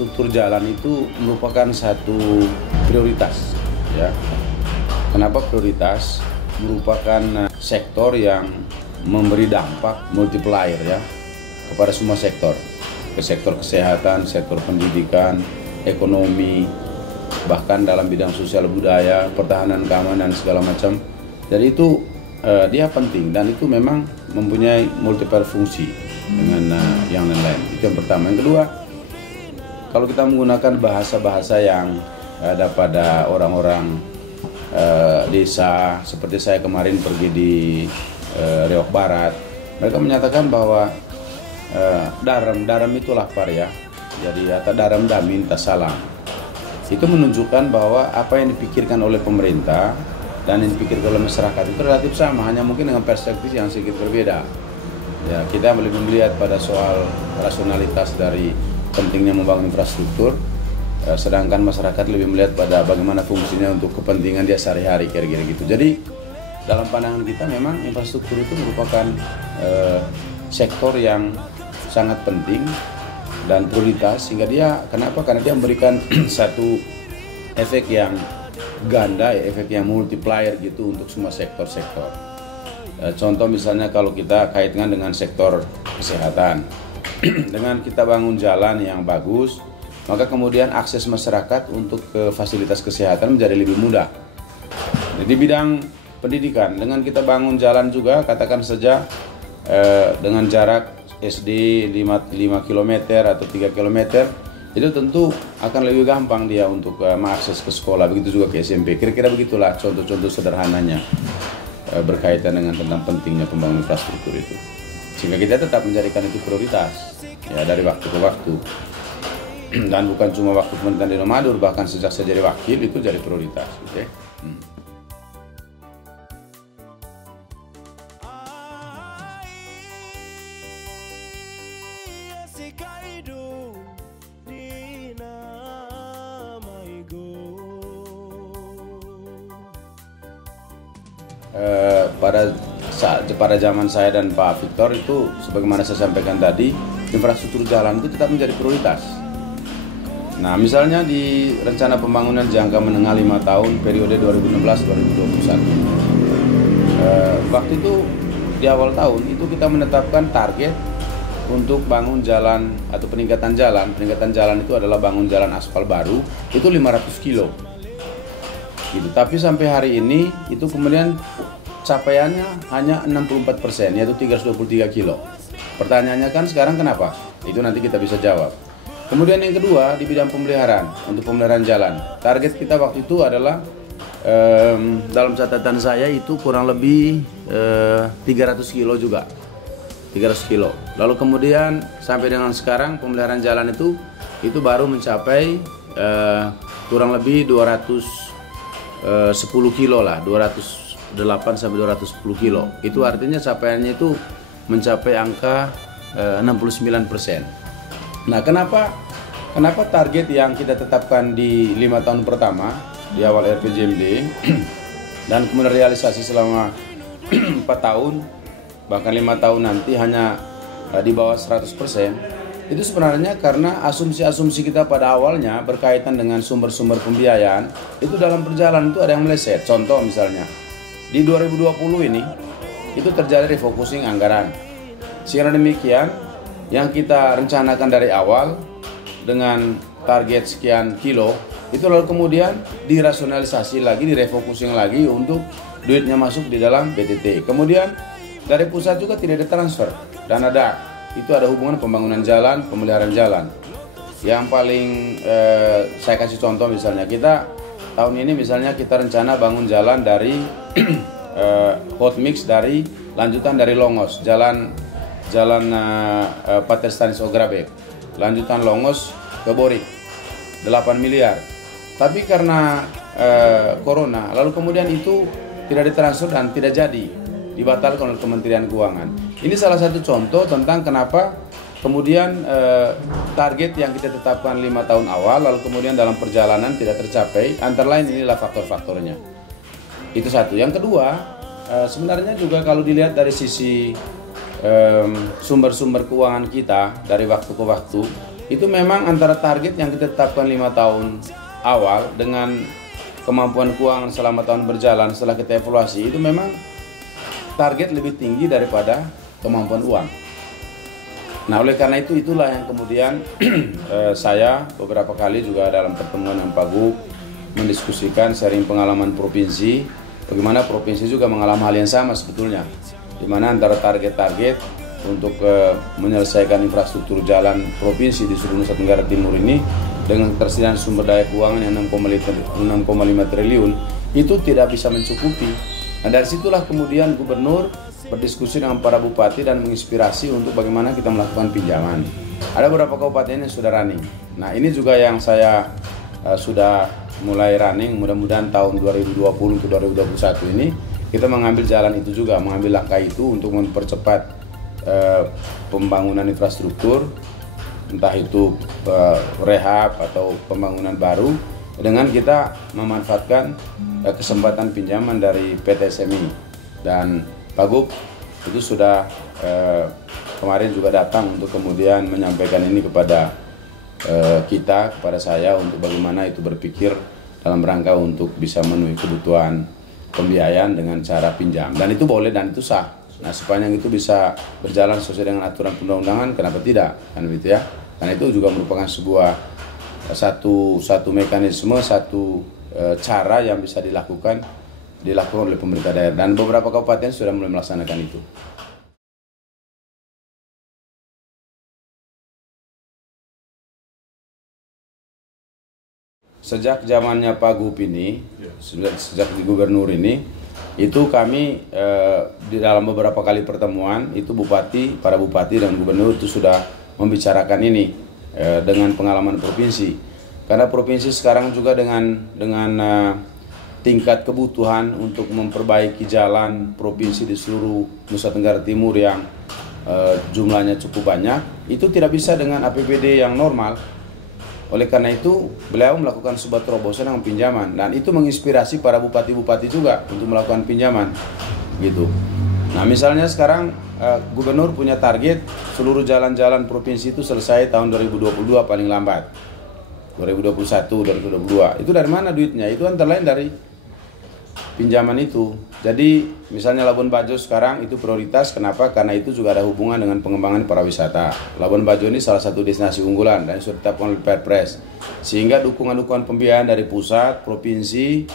infrastruktur jalan itu merupakan satu prioritas, ya. Kenapa prioritas? Merupakan sektor yang memberi dampak multiplier, ya, kepada semua sektor, ke sektor kesehatan, sektor pendidikan, ekonomi, bahkan dalam bidang sosial budaya, pertahanan keamanan segala macam. Jadi itu dia penting dan itu memang mempunyai multiplier fungsi dengan yang lain-lain. Itu yang pertama. Yang kedua, kalau kita menggunakan bahasa-bahasa yang ada pada orang-orang desa, seperti saya kemarin pergi di Riau Barat, mereka menyatakan bahwa daram itu lapar, ya. Jadi kata daram dah minta salam. Itu menunjukkan bahwa apa yang dipikirkan oleh pemerintah dan yang dipikirkan oleh masyarakat itu relatif sama, hanya mungkin dengan perspektif yang sedikit berbeda. Ya, kita lebih melihat pada soal rasionalitas dari pentingnya membangun infrastruktur, sedangkan masyarakat lebih melihat pada bagaimana fungsinya untuk kepentingan dia sehari-hari, kira-kira gitu. Jadi dalam pandangan kita memang infrastruktur itu merupakan sektor yang sangat penting dan prioritas, sehingga dia, kenapa? Karena dia memberikan satu efek yang ganda, efek yang multiplier gitu untuk semua sektor-sektor. Contoh misalnya kalau kita kaitkan dengan sektor kesehatan, dengan kita bangun jalan yang bagus, maka kemudian akses masyarakat untuk ke fasilitas kesehatan menjadi lebih mudah. Di bidang pendidikan, dengan kita bangun jalan juga, katakan saja dengan jarak SD 5 km atau 3 km, itu tentu akan lebih gampang dia untuk mengakses ke sekolah, begitu juga ke SMP. Kira-kira begitulah contoh-contoh sederhananya berkaitan dengan tentang pentingnya pembangunan infrastruktur itu. Sehingga kita tetap menjadikan itu prioritas, ya, dari waktu ke waktu. Dan bukan cuma waktu pemerintahan di Nomadur, bahkan sejak saya jadi wakil itu jadi prioritas. Okay? Pada zaman saya dan Pak Victor itu, sebagaimana saya sampaikan tadi, infrastruktur jalan itu tetap menjadi prioritas. Nah, misalnya di rencana pembangunan jangka menengah 5 tahun periode 2016-2021, waktu itu di awal tahun itu kita menetapkan target untuk bangun jalan atau peningkatan jalan. Peningkatan jalan itu adalah bangun jalan aspal baru itu 500 kilo. Gitu. Tapi sampai hari ini itu kemudian capaiannya hanya 64%, yaitu 323 kilo. Pertanyaannya kan sekarang kenapa? Itu nanti kita bisa jawab. Kemudian yang kedua, di bidang pemeliharaan, untuk pemeliharaan jalan. Target kita waktu itu adalah dalam catatan saya itu kurang lebih 300 kilo juga. 300 kilo. Lalu kemudian sampai dengan sekarang pemeliharaan jalan itu baru mencapai kurang lebih 210 kilo lah, 208 sampai 210 kilo. Itu artinya capaiannya itu mencapai angka 69%. Nah, kenapa target yang kita tetapkan di 5 tahun pertama di awal RPJMD dan kemudian realisasi selama 4 tahun bahkan 5 tahun nanti hanya di bawah 100%? Itu sebenarnya karena asumsi-asumsi kita pada awalnya berkaitan dengan sumber-sumber pembiayaan itu dalam perjalanan itu ada yang meleset. Contoh misalnya di 2020 ini itu terjadi refocusing anggaran. Sehingga demikian yang kita rencanakan dari awal dengan target sekian kilo itu lalu kemudian dirasionalisasi lagi, direfocusing lagi untuk duitnya masuk di dalam BTT. Kemudian dari pusat juga tidak ada transfer dan itu ada hubungan pembangunan jalan, pemeliharaan jalan. Yang paling saya kasih contoh misalnya kita tahun ini misalnya kita rencana bangun jalan dari hot mix dari lanjutan dari Longos, jalan Pater Stanis Ograbe, lanjutan Longos ke Borik 8 miliar. Tapi karena corona lalu kemudian itu tidak ditransfer dan tidak jadi, dibatalkan oleh Kementerian Keuangan. Ini salah satu contoh tentang kenapa kemudian target yang kita tetapkan 5 tahun awal lalu kemudian dalam perjalanan tidak tercapai. Antara lain inilah faktor-faktornya. Itu satu. Yang kedua, sebenarnya juga kalau dilihat dari sisi sumber-sumber keuangan kita dari waktu ke waktu itu memang antara target yang kita tetapkan 5 tahun awal dengan kemampuan keuangan selama tahun berjalan setelah kita evaluasi, itu memang target lebih tinggi daripada kemampuan uang. Nah, oleh karena itu itulah yang kemudian saya beberapa kali juga dalam pertemuan dengan Pak Gub mendiskusikan sharing pengalaman provinsi, bagaimana provinsi juga mengalami hal yang sama sebetulnya, di mana antara target-target untuk menyelesaikan infrastruktur jalan provinsi di seluruh Nusa Tenggara Timur ini dengan ketersediaan sumber daya keuangan yang 6,5 triliun itu tidak bisa mencukupi. Nah, dari situlah kemudian gubernur berdiskusi dengan para bupati dan menginspirasi untuk bagaimana kita melakukan pinjaman. Ada beberapa kabupaten yang sudah running. Nah, ini juga yang saya sudah mulai running, mudah-mudahan tahun 2020 ke 2021 ini kita mengambil jalan itu juga, mengambil langkah itu untuk mempercepat pembangunan infrastruktur, entah itu rehab atau pembangunan baru, dengan kita memanfaatkan kesempatan pinjaman dari PT SMI. Dan Pak Gub itu sudah kemarin juga datang untuk kemudian menyampaikan ini kepada kita, kepada saya, untuk bagaimana itu berpikir dalam rangka untuk bisa memenuhi kebutuhan pembiayaan dengan cara pinjam, dan itu boleh dan itu sah. Nah, sepanjang itu bisa berjalan sesuai dengan aturan perundang-undangan, kenapa tidak? Kan begitu ya. Karena itu juga merupakan sebuah satu mekanisme, satu cara yang bisa dilakukan oleh pemerintah daerah, dan beberapa kabupaten sudah mulai melaksanakan itu. Sejak zamannya Pak Gub ini, sejak di gubernur ini, itu kami di dalam beberapa kali pertemuan itu para bupati dan gubernur itu sudah membicarakan ini dengan pengalaman provinsi. Karena provinsi sekarang juga dengan tingkat kebutuhan untuk memperbaiki jalan provinsi di seluruh Nusa Tenggara Timur yang jumlahnya cukup banyak, itu tidak bisa dengan APBD yang normal. Oleh karena itu, beliau melakukan sebuah terobosan dengan pinjaman, dan itu menginspirasi para bupati-bupati juga untuk melakukan pinjaman, gitu. Nah, misalnya sekarang gubernur punya target seluruh jalan-jalan provinsi itu selesai tahun 2022 paling lambat, 2021, 2022. Itu dari mana duitnya? Itu antara lain dari pinjaman itu. Jadi misalnya Labuan Bajo sekarang itu prioritas, kenapa? Karena itu juga ada hubungan dengan pengembangan pariwisata. Labuan Bajo ini salah satu destinasi unggulan dan sudah ditetapkan oleh Perpres, sehingga dukungan-dukungan pembiayaan dari pusat, provinsi,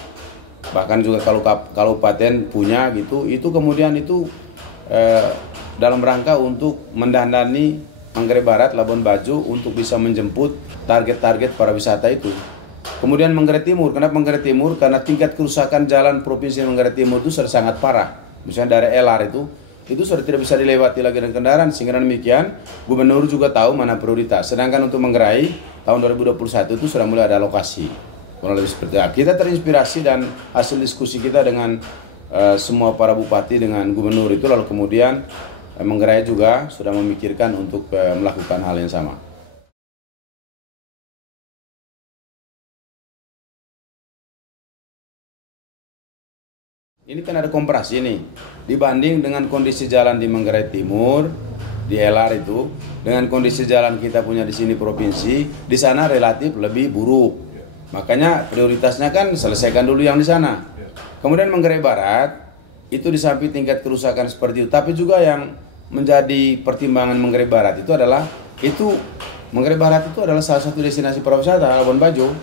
bahkan juga kalau kabupaten punya gitu, itu kemudian itu dalam rangka untuk mendandani Manggarai Barat, Labuan Bajo untuk bisa menjemput target-target pariwisata itu. Kemudian Manggarai Timur, kenapa Manggarai Timur? Karena tingkat kerusakan jalan provinsi Manggarai Timur itu sudah sangat parah. Misalnya dari LR itu sudah tidak bisa dilewati lagi dengan kendaraan, sehingga demikian gubernur juga tahu mana prioritas. Sedangkan untuk Manggarai tahun 2021 itu sudah mulai ada alokasi. Kurang lebih seperti itu. Kita terinspirasi dan hasil diskusi kita dengan semua para bupati dengan gubernur itu, lalu kemudian Manggarai juga sudah memikirkan untuk melakukan hal yang sama. Ini kan ada komparasi nih, dibanding dengan kondisi jalan di Manggarai Timur, di LR itu, dengan kondisi jalan kita punya di sini provinsi, di sana relatif lebih buruk. Makanya prioritasnya kan selesaikan dulu yang di sana. Kemudian Manggarai Barat, itu di samping tingkat kerusakan seperti itu, tapi juga yang menjadi pertimbangan Manggarai Barat itu adalah, Manggarai Barat itu adalah salah satu destinasi pariwisata, Labuan Bajo.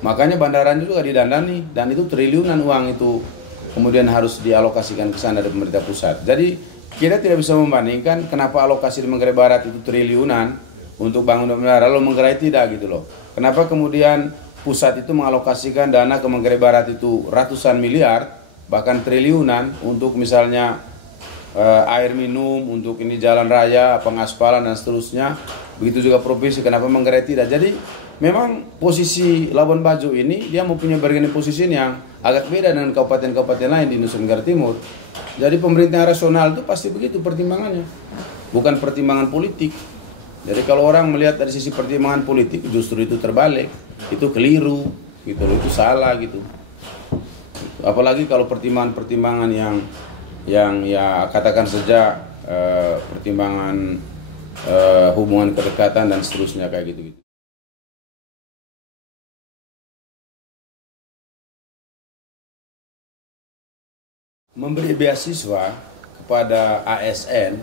Makanya bandaranya juga didandani, dan itu triliunan uang itu kemudian harus dialokasikan ke sana dari pemerintah pusat. Jadi kita tidak bisa membandingkan kenapa alokasi di Manggarai Barat itu triliunan untuk bangun bandara, lalu Manggarai tidak gitu loh. Kenapa kemudian pusat itu mengalokasikan dana ke Manggarai Barat itu ratusan miliar, bahkan triliunan untuk misalnya air minum, untuk ini jalan raya, pengaspalan dan seterusnya. Begitu juga provinsi, kenapa Manggarai tidak? Jadi memang posisi Labuan Bajo ini dia mempunyai bargaining position yang agak beda dengan kabupaten-kabupaten lain di Nusa Tenggara Timur. Jadi pemerintah rasional itu pasti begitu pertimbangannya, bukan pertimbangan politik. Jadi kalau orang melihat dari sisi pertimbangan politik, justru itu terbalik, itu keliru, gitu, itu salah gitu. Apalagi kalau pertimbangan-pertimbangan yang ya katakan saja pertimbangan hubungan kedekatan dan seterusnya kayak gitu-gitu. Memberi beasiswa kepada ASN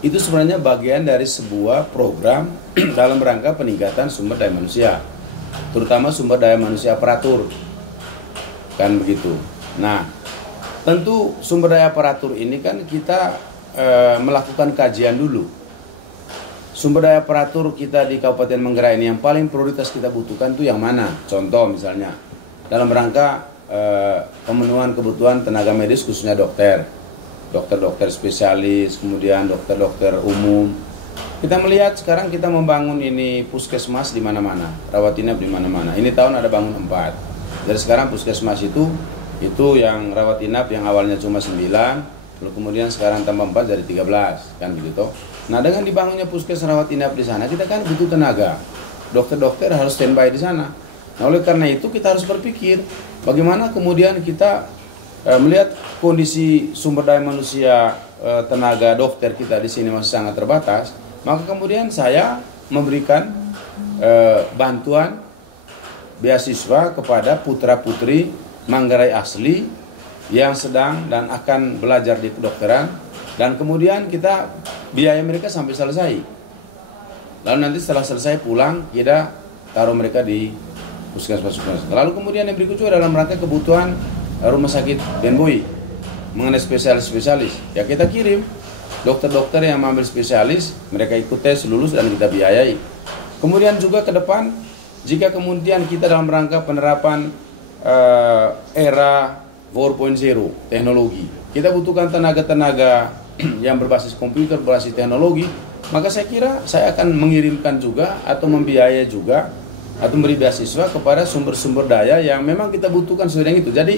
itu sebenarnya bagian dari sebuah program dalam rangka peningkatan sumber daya manusia, terutama sumber daya manusia aparatur, kan begitu. Nah, tentu sumber daya aparatur ini kan kita melakukan kajian dulu. Sumber daya aparatur kita di Kabupaten Manggarai ini yang paling prioritas kita butuhkan tuh yang mana? Contoh misalnya dalam rangka pemenuhan kebutuhan tenaga medis khususnya dokter spesialis, kemudian dokter umum. Kita melihat sekarang kita membangun ini puskesmas di mana-mana, rawat inap di mana-mana. Ini tahun ada bangun 4. Dari sekarang puskesmas itu yang rawat inap yang awalnya cuma 9, lalu kemudian sekarang tambah 4 jadi 13, kan begitu. Nah, dengan dibangunnya puskesmas rawat inap di sana, kita kan butuh tenaga. Dokter-dokter harus standby di sana. Nah, oleh karena itu kita harus berpikir bagaimana kemudian kita melihat kondisi sumber daya manusia tenaga dokter kita di sini masih sangat terbatas, maka kemudian saya memberikan bantuan beasiswa kepada putra-putri Manggarai asli yang sedang dan akan belajar di kedokteran, dan kemudian kita biaya mereka sampai selesai. Lalu nanti setelah selesai pulang kita taruh mereka di puskesmas. Lalu kemudian yang berikut juga dalam rangka kebutuhan rumah sakit Benboy mengenai spesialis-spesialis, ya kita kirim dokter-dokter yang mengambil spesialis, mereka ikut tes lulus dan kita biayai. Kemudian juga ke depan jika kemudian kita dalam rangka penerapan era 4.0 teknologi, kita butuhkan tenaga-tenaga yang berbasis komputer, berbasis teknologi, maka saya kira saya akan mengirimkan juga atau membiayai juga atau memberi beasiswa kepada sumber-sumber daya yang memang kita butuhkan sesuai dengan itu. Jadi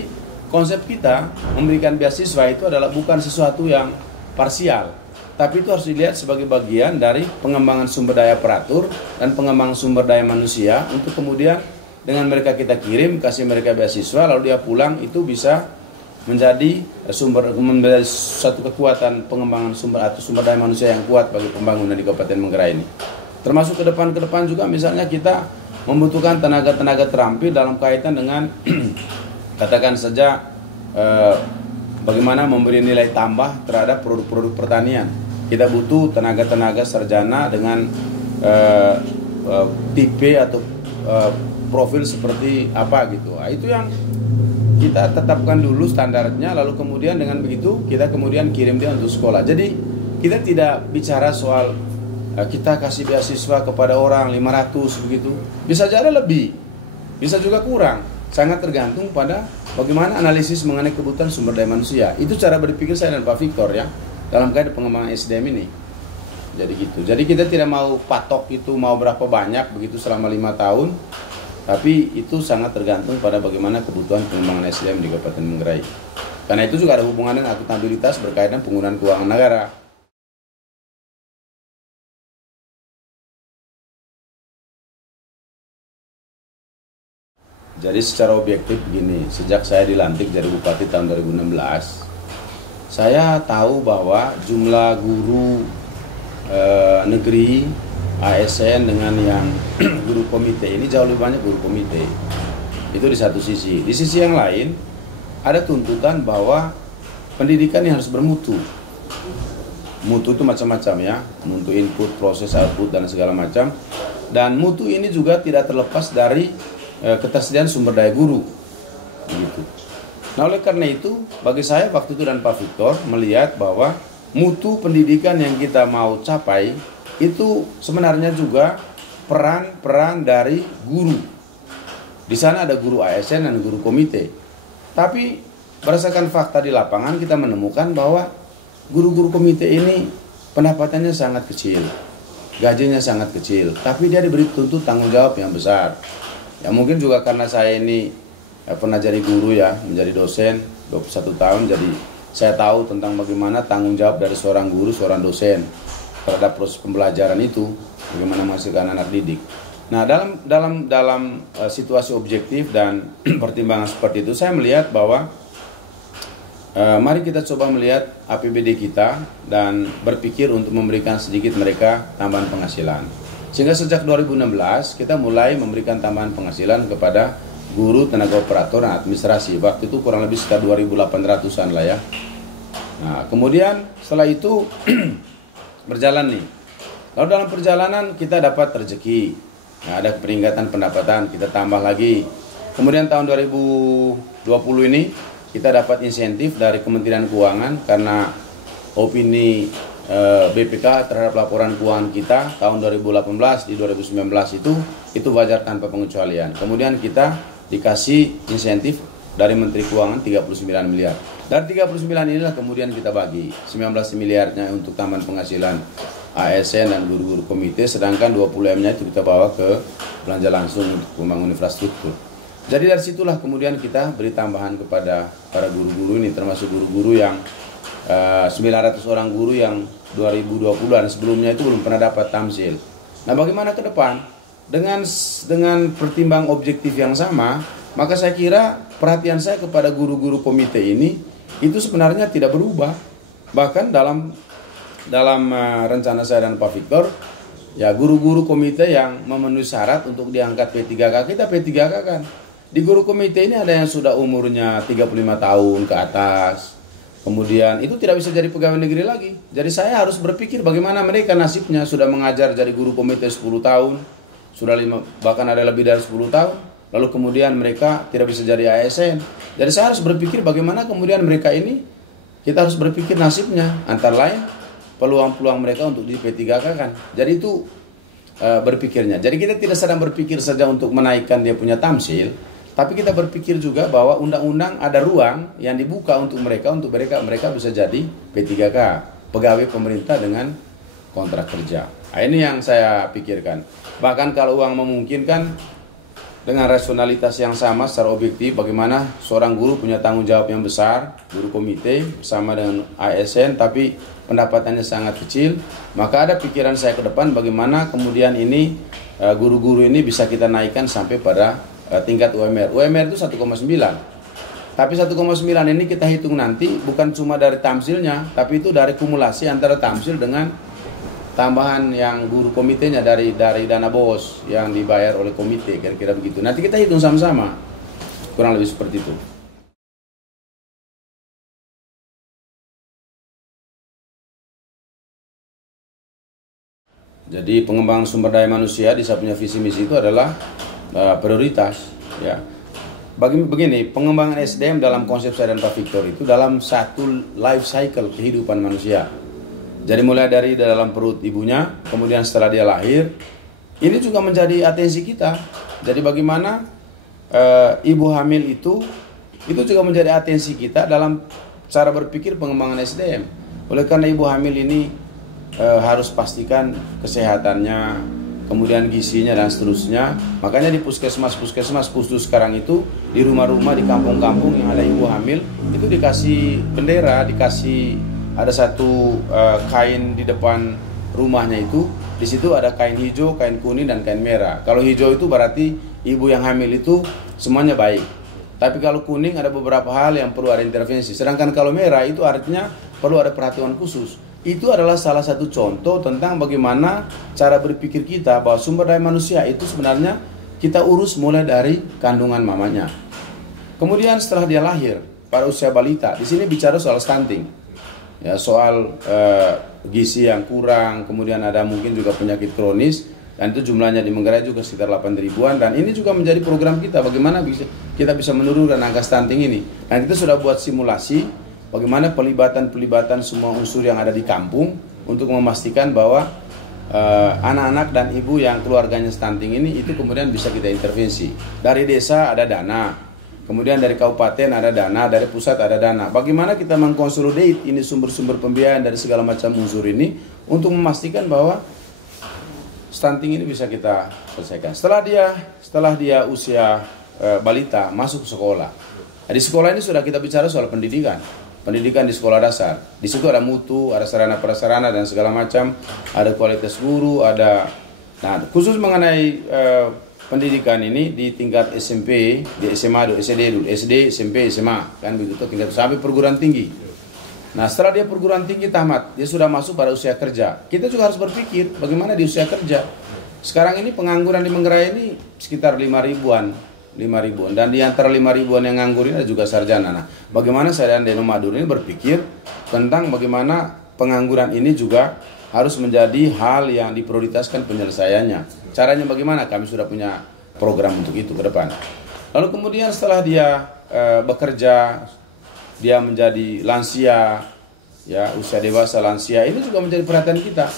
konsep kita memberikan beasiswa itu adalah bukan sesuatu yang parsial, tapi itu harus dilihat sebagai bagian dari pengembangan sumber daya aparatur dan pengembangan sumber daya manusia, untuk kemudian dengan mereka kita kirim, kasih mereka beasiswa, lalu dia pulang itu bisa menjadi satu kekuatan pengembangan sumber daya manusia yang kuat bagi pembangunan di Kabupaten Manggarai ini. Termasuk ke depan juga misalnya kita membutuhkan tenaga-tenaga terampil dalam kaitan dengan katakan saja bagaimana memberi nilai tambah terhadap produk-produk pertanian. Kita butuh tenaga-tenaga sarjana dengan tipe atau profil seperti apa gitu. Nah, itu yang kita tetapkan dulu standarnya, lalu kemudian dengan begitu kita kemudian kirim dia untuk sekolah. Jadi kita tidak bicara soal kita kasih beasiswa kepada orang 500 begitu. Bisa jadi lebih, bisa juga kurang. Sangat tergantung pada bagaimana analisis mengenai kebutuhan sumber daya manusia. Itu cara berpikir saya dan Pak Victor ya dalam kaitan pengembangan SDM ini. Jadi gitu. Jadi kita tidak mau patok itu mau berapa banyak begitu selama 5 tahun. Tapi itu sangat tergantung pada bagaimana kebutuhan pengembangan SDM di Kabupaten Manggarai. Karena itu juga ada hubungan dengan akuntabilitas berkaitan penggunaan keuangan negara. Jadi secara objektif begini, sejak saya dilantik jadi Bupati tahun 2016, saya tahu bahwa jumlah guru negeri ASN dengan yang guru komite ini jauh lebih banyak guru komite. Itu di satu sisi. Di sisi yang lain ada tuntutan bahwa pendidikan yang harus bermutu. Mutu itu macam-macam ya, mutu input, proses, output dan segala macam. Dan mutu ini juga tidak terlepas dari ketersediaan sumber daya guru. Begitu. Nah, oleh karena itu bagi saya waktu itu dan Pak Victor melihat bahwa mutu pendidikan yang kita mau capai itu sebenarnya juga peran dari guru. Di sana ada guru ASN dan guru komite. Tapi berdasarkan fakta di lapangan kita menemukan bahwa guru-guru komite ini pendapatannya sangat kecil, gajinya sangat kecil, tapi dia diberi tuntut tanggung jawab yang besar. Ya mungkin juga karena saya ini pernah jadi guru ya, menjadi dosen 21 tahun, jadi saya tahu tentang bagaimana tanggung jawab dari seorang guru, seorang dosen terhadap proses pembelajaran itu, bagaimana menghasilkan anak didik. Nah, dalam situasi objektif dan pertimbangan seperti itu, saya melihat bahwa Mari kita coba melihat APBD kita dan berpikir untuk memberikan sedikit mereka tambahan penghasilan. Sehingga sejak 2016 kita mulai memberikan tambahan penghasilan kepada guru, tenaga operator, dan administrasi. Waktu itu kurang lebih sekitar 2.800-an lah ya. Nah, kemudian setelah itu berjalan nih. Lalu dalam perjalanan kita dapat rezeki. Nah, ada peningkatan pendapatan, kita tambah lagi. Kemudian tahun 2020 ini kita dapat insentif dari Kementerian Keuangan karena opini BPK terhadap laporan keuangan kita tahun 2018 di 2019 itu wajar tanpa pengecualian. Kemudian kita dikasih insentif dari Menteri Keuangan 39 miliar. Dari 39 inilah kemudian kita bagi 19 miliarnya untuk tambahan penghasilan ASN dan guru-guru komite, sedangkan 20M-nya itu kita bawa ke belanja langsung untuk membangun infrastruktur. Jadi dari situlah kemudian kita beri tambahan kepada para guru-guru ini, termasuk guru-guru yang 900 orang guru yang 2020-an sebelumnya itu belum pernah dapat tamsil. Nah, bagaimana ke depan? Dengan pertimbang objektif yang sama, maka saya kira perhatian saya kepada guru-guru komite ini itu sebenarnya tidak berubah. Bahkan dalam rencana saya dan Pak Victor, ya guru-guru komite yang memenuhi syarat untuk diangkat P3K, kita P3K kan. Di guru komite ini ada yang sudah umurnya 35 tahun ke atas. Kemudian itu tidak bisa jadi pegawai negeri lagi. Jadi saya harus berpikir bagaimana mereka nasibnya, sudah mengajar jadi guru komite 10 tahun, bahkan ada lebih dari 10 tahun. Lalu kemudian mereka tidak bisa jadi ASN. Jadi saya harus berpikir bagaimana kemudian mereka ini, kita harus berpikir nasibnya, antara lain peluang-peluang mereka untuk di P3K kan. Jadi itu berpikirnya. Jadi kita tidak sedang berpikir saja untuk menaikkan dia punya tamsil, tapi kita berpikir juga bahwa undang-undang ada ruang yang dibuka untuk mereka bisa jadi P3K, pegawai pemerintah dengan kontrak kerja. Nah, ini yang saya pikirkan. Bahkan kalau uang memungkinkan, dengan rasionalitas yang sama secara objektif, bagaimana seorang guru punya tanggung jawab yang besar, guru komite bersama dengan ASN, tapi pendapatannya sangat kecil, maka ada pikiran saya ke depan bagaimana kemudian ini guru-guru ini bisa kita naikkan sampai pada tingkat UMR. UMR itu 1,9. Tapi 1,9 ini kita hitung nanti bukan cuma dari tamsilnya, tapi itu dari kumulasi antara tamsil dengan tambahan yang guru komitenya dari dana BOS yang dibayar oleh komite, kira-kira begitu. Nanti kita hitung sama-sama, kurang lebih seperti itu. Jadi pengembangan sumber daya manusia di saya punya visi misi itu adalah prioritas. Ya, begini, pengembangan SDM dalam konsep saya dan Pak Victor itu dalam satu life cycle kehidupan manusia. Jadi mulai dari dalam perut ibunya, kemudian setelah dia lahir, ini juga menjadi atensi kita. Jadi bagaimana ibu hamil itu juga menjadi atensi kita dalam cara berpikir pengembangan SDM. Oleh karena ibu hamil ini harus pastikan kesehatannya, kemudian gizinya dan seterusnya. Makanya di puskesmas khusus sekarang itu, di rumah-rumah, di kampung-kampung yang ada ibu hamil, itu dikasih bendera, ada satu kain di depan rumahnya itu, di situ ada kain hijau, kain kuning, dan kain merah. Kalau hijau itu berarti ibu yang hamil itu semuanya baik. Tapi kalau kuning ada beberapa hal yang perlu ada intervensi. Sedangkan kalau merah itu artinya perlu ada perhatian khusus. Itu adalah salah satu contoh tentang bagaimana cara berpikir kita bahwa sumber daya manusia itu sebenarnya kita urus mulai dari kandungan mamanya. Kemudian setelah dia lahir, pada usia balita, di sini bicara soal stunting. Ya, soal gizi yang kurang, kemudian ada mungkin juga penyakit kronis, dan itu jumlahnya di Manggarai juga sekitar 8 ribuan, dan ini juga menjadi program kita bagaimana kita bisa menurunkan angka stunting ini. Dan kita sudah buat simulasi bagaimana pelibatan semua unsur yang ada di kampung untuk memastikan bahwa anak-anak dan ibu yang keluarganya stunting ini itu kemudian bisa kita intervensi. Dari desa ada dana, kemudian dari kabupaten ada dana, dari pusat ada dana. Bagaimana kita mengkonsolidate ini sumber-sumber pembiayaan dari segala macam unsur ini untuk memastikan bahwa stunting ini bisa kita selesaikan. Setelah dia usia balita masuk sekolah. Nah, di sekolah ini sudah kita bicara soal pendidikan di sekolah dasar. Di situ ada mutu, ada sarana prasarana dan segala macam, ada kualitas guru, ada. Nah, khusus mengenai pendidikan ini di tingkat SMP, di SMA, di SD dulu, SD, SMP, SMA, kan begitu tingkat sampai perguruan tinggi. Nah, setelah dia perguruan tinggi tamat, dia sudah masuk pada usia kerja. Kita juga harus berpikir bagaimana di usia kerja. Sekarang ini pengangguran di Manggarai ini sekitar 5 ribuan. Dan di antara 5 ribuan yang nganggur ini ada juga sarjana. Nah, bagaimana saya dan Deno Madun ini berpikir tentang bagaimana pengangguran ini juga harus menjadi hal yang diprioritaskan penyelesaiannya. Caranya bagaimana? Kami sudah punya program untuk itu ke depan. Lalu kemudian setelah dia bekerja, dia menjadi lansia, ya usia dewasa lansia, ini juga menjadi perhatian kita.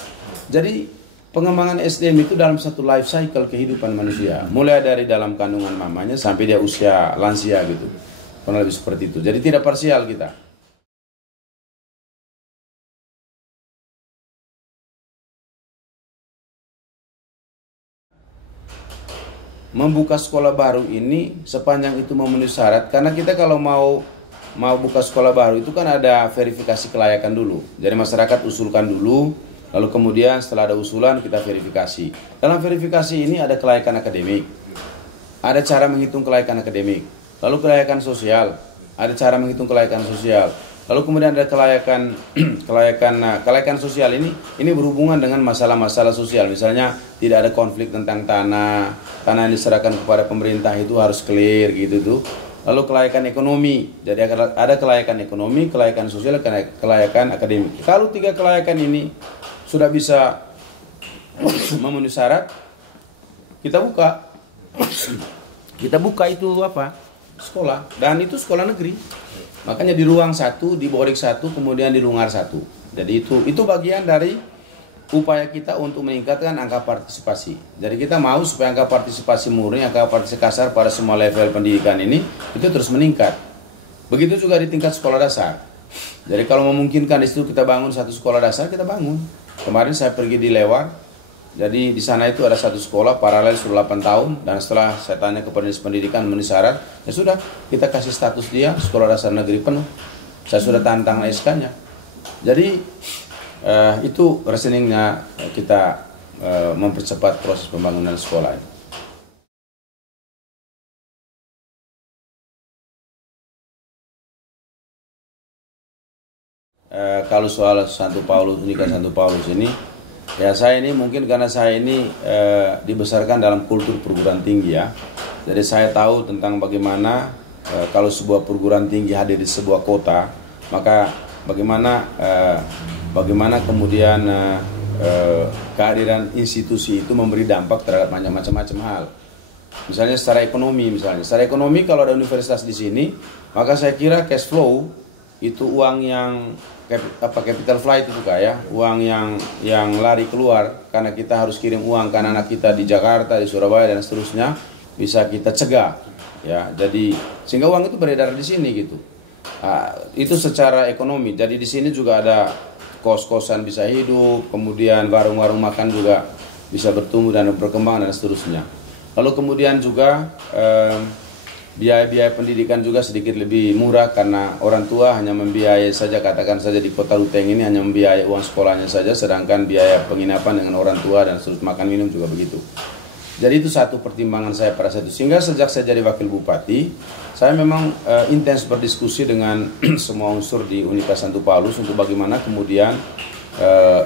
Jadi pengembangan SDM itu dalam satu life cycle kehidupan manusia, mulai dari dalam kandungan mamanya sampai dia usia lansia gitu. Kurang lebih seperti itu. Jadi tidak parsial kita. Membuka sekolah baru ini sepanjang itu memenuhi syarat, karena kita kalau mau buka sekolah baru itu kan ada verifikasi kelayakan dulu. Jadi masyarakat usulkan dulu, lalu kemudian setelah ada usulan kita verifikasi. Dalam verifikasi ini ada kelayakan akademik, ada cara menghitung kelayakan akademik, lalu kelayakan sosial, ada cara menghitung kelayakan sosial. Lalu kemudian ada kelayakan kelayakan sosial ini berhubungan dengan masalah-masalah sosial. Misalnya tidak ada konflik tentang tanah yang diserahkan kepada pemerintah itu harus clear gitu tuh. Lalu kelayakan ekonomi, jadi ada kelayakan ekonomi, kelayakan sosial, kelayakan akademik. Kalau 3 kelayakan ini sudah bisa memenuhi syarat, kita buka. Kita buka itu apa? Sekolah, dan itu sekolah negeri. Makanya di ruang 1, di Borik 1, kemudian di Lungar 1. Jadi itu bagian dari upaya kita untuk meningkatkan angka partisipasi. Jadi kita mau supaya angka partisipasi murni, angka partisipasi kasar pada semua level pendidikan ini itu terus meningkat. Begitu juga di tingkat sekolah dasar. Jadi kalau memungkinkan di situ kita bangun satu sekolah dasar, kita bangun. Kemarin saya pergi di Lewar. Jadi di sana itu ada satu sekolah paralel sudah 8 tahun, dan setelah saya tanya kepada dinas pendidikan memenuhi syarat, ya sudah kita kasih status dia sekolah dasar negeri penuh. Saya sudah tantang SK-nya. Jadi itu reasoningnya kita mempercepat proses pembangunan sekolah. Kalau soal Santo Paulus, Unika Santo Paulus ini, ya saya ini mungkin karena saya ini dibesarkan dalam kultur perguruan tinggi ya. Jadi saya tahu tentang bagaimana kalau sebuah perguruan tinggi hadir di sebuah kota, maka bagaimana kemudian kehadiran institusi itu memberi dampak terhadap macam-macam hal. Misalnya secara ekonomi, kalau ada universitas di sini, maka saya kira cash flow itu uang yang capital flight itu ya, uang yang lari keluar karena kita harus kirim uang ke anak kita di Jakarta, di Surabaya dan seterusnya, bisa kita cegah ya. Jadi sehingga uang itu beredar di sini gitu. Itu secara ekonomi. Jadi di sini juga ada kos-kosan bisa hidup, kemudian warung-warung makan juga bisa bertumbuh dan berkembang dan seterusnya. Lalu kemudian juga biaya-biaya pendidikan juga sedikit lebih murah karena orang tua hanya membiayai saja, katakan saja di Kota Luteng ini hanya membiayai uang sekolahnya saja, sedangkan biaya penginapan dengan orang tua dan seterusnya makan minum juga begitu. Jadi itu satu pertimbangan saya pada saat itu. Sehingga sejak saya jadi wakil bupati, saya memang intens berdiskusi dengan semua unsur di Universitas Santo Paulus untuk bagaimana kemudian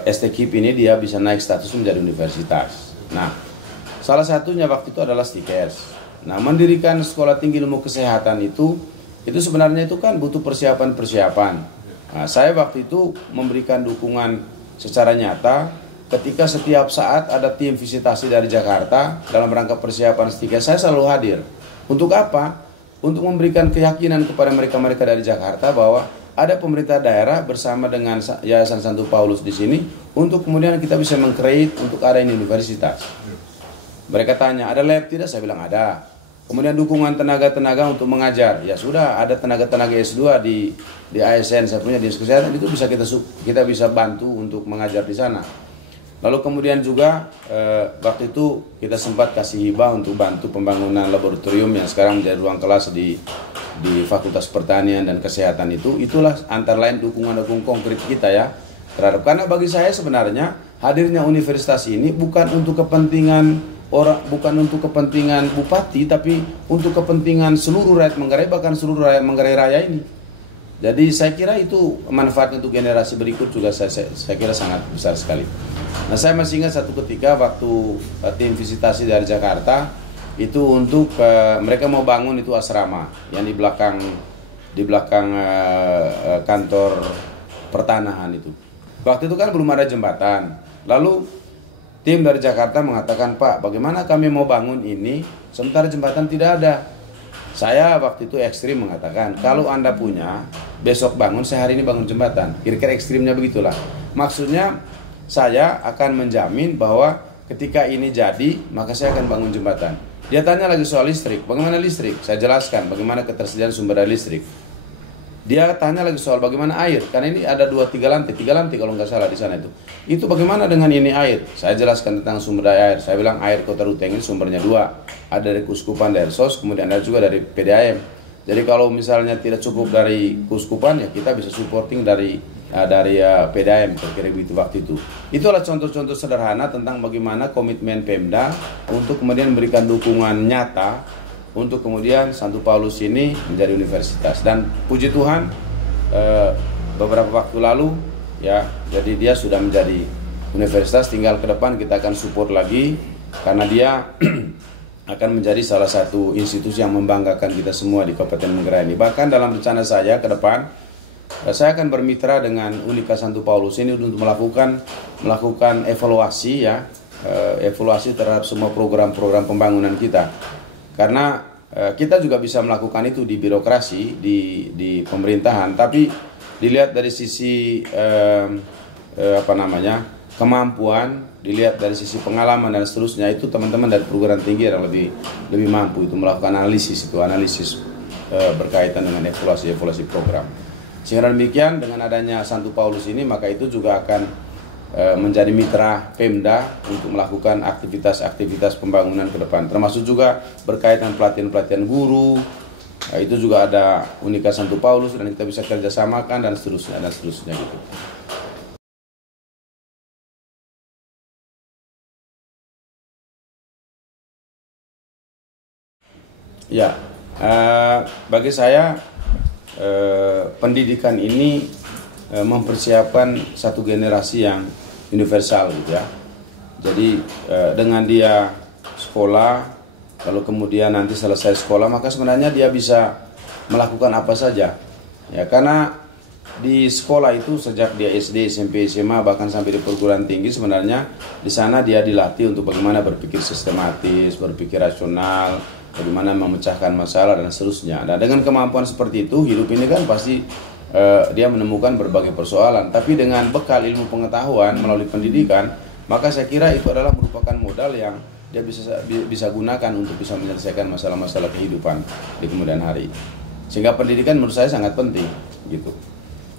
STKIP ini dia bisa naik status menjadi universitas. Nah, salah satunya waktu itu adalah STIKES. Nah, mendirikan sekolah tinggi ilmu kesehatan itu sebenarnya itu kan butuh persiapan. Nah, saya waktu itu memberikan dukungan secara nyata ketika setiap saat ada tim visitasi dari Jakarta dalam rangka persiapan STIKES, saya selalu hadir. Untuk apa? Untuk memberikan keyakinan kepada mereka-mereka dari Jakarta bahwa ada pemerintah daerah bersama dengan Yayasan Santo Paulus di sini untuk kemudian kita bisa meng-create untuk ada ini universitas. Mereka tanya, ada lab tidak? Saya bilang ada. Kemudian dukungan tenaga-tenaga untuk mengajar. Ya sudah, ada tenaga-tenaga S2 di ASN, saya punya dinas kesehatan, itu bisa kita bisa bantu untuk mengajar di sana. Lalu kemudian juga waktu itu kita sempat kasih hibah untuk bantu pembangunan laboratorium yang sekarang menjadi ruang kelas di Fakultas Pertanian dan Kesehatan itu. Itulah antara lain dukungan konkret kita ya terhadap, karena bagi saya sebenarnya hadirnya universitas ini bukan untuk kepentingan bukan untuk kepentingan bupati, tapi untuk kepentingan seluruh rakyat Manggarai, bahkan seluruh rakyat Manggarai Raya ini. Jadi saya kira itu manfaatnya untuk generasi berikut juga saya kira sangat besar sekali. Nah, saya masih ingat satu ketika waktu tim visitasi dari Jakarta itu untuk mereka mau bangun itu asrama yang di belakang kantor pertanahan itu. Waktu itu kan belum ada jembatan. Lalu tim dari Jakarta mengatakan, "Pak, bagaimana kami mau bangun ini sementara jembatan tidak ada?" Saya waktu itu ekstrim mengatakan, "Kalau Anda punya, besok bangun, saya hari ini bangun jembatan." Kira-kira ekstrimnya begitulah. Maksudnya saya akan menjamin bahwa ketika ini jadi, maka saya akan bangun jembatan. Dia tanya lagi soal listrik. Bagaimana listrik? Saya jelaskan bagaimana ketersediaan sumber daya listrik. Dia tanya lagi soal bagaimana air, karena ini ada 3 lantai kalau nggak salah di sana itu. Itu bagaimana dengan ini air? Saya jelaskan tentang sumber daya air. Saya bilang air Kota Ruteng ini sumbernya 2. Ada dari Kuskupan, dari SOS, kemudian ada juga dari PDAM. Jadi kalau misalnya tidak cukup dari Kuskupan, ya kita bisa supporting dari PDAM, kira-kira begitu waktu itu. Itulah contoh-contoh sederhana tentang bagaimana komitmen Pemda untuk kemudian memberikan dukungan nyata untuk kemudian Santo Paulus ini menjadi universitas. Dan puji Tuhan beberapa waktu lalu ya, jadi dia sudah menjadi universitas. Tinggal ke depan kita akan support lagi karena dia akan menjadi salah satu institusi yang membanggakan kita semua di Kabupaten Manggarai ini. Bahkan dalam rencana saya ke depan, saya akan bermitra dengan Unika Santo Paulus ini untuk melakukan evaluasi ya, evaluasi terhadap semua program-program pembangunan kita. Karena kita juga bisa melakukan itu di birokrasi, di pemerintahan, tapi dilihat dari sisi kemampuan, dilihat dari sisi pengalaman dan seterusnya, itu teman-teman dari perguruan tinggi yang lebih mampu itu melakukan analisis berkaitan dengan evaluasi program. Sehingga demikian dengan adanya Santo Paulus ini, maka itu juga akan menjadi mitra Pemda untuk melakukan aktivitas pembangunan ke depan, termasuk juga berkaitan pelatihan guru. Itu juga ada Unika Santo Paulus dan kita bisa kerjasamakan dan seterusnya gitu. Ya, bagi saya pendidikan ini mempersiapkan satu generasi yang universal gitu ya. Jadi dengan dia sekolah, lalu kemudian nanti selesai sekolah, maka sebenarnya dia bisa melakukan apa saja. Ya, karena di sekolah itu sejak dia SD, SMP, SMA, bahkan sampai di perguruan tinggi, sebenarnya di sana dia dilatih untuk bagaimana berpikir sistematis, berpikir rasional, bagaimana memecahkan masalah dan seterusnya. Nah, dengan kemampuan seperti itu, hidup ini kan pasti dia menemukan berbagai persoalan. Tapi dengan bekal ilmu pengetahuan melalui pendidikan, maka saya kira itu adalah merupakan modal yang dia bisa gunakan untuk bisa menyelesaikan masalah-masalah kehidupan di kemudian hari. Sehingga pendidikan menurut saya sangat penting gitu.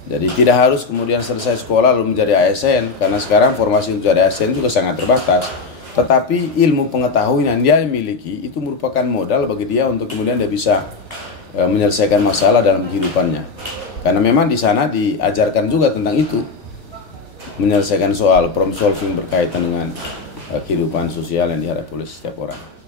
Jadi tidak harus kemudian selesai sekolah lalu menjadi ASN, karena sekarang formasi untuk jadi ASN juga sangat terbatas. Tetapi ilmu pengetahuan yang dia miliki itu merupakan modal bagi dia untuk kemudian dia bisa menyelesaikan masalah dalam kehidupannya. Karena memang di sana diajarkan juga tentang itu, menyelesaikan soal problem solving berkaitan dengan kehidupan sosial yang dihadapi oleh setiap orang.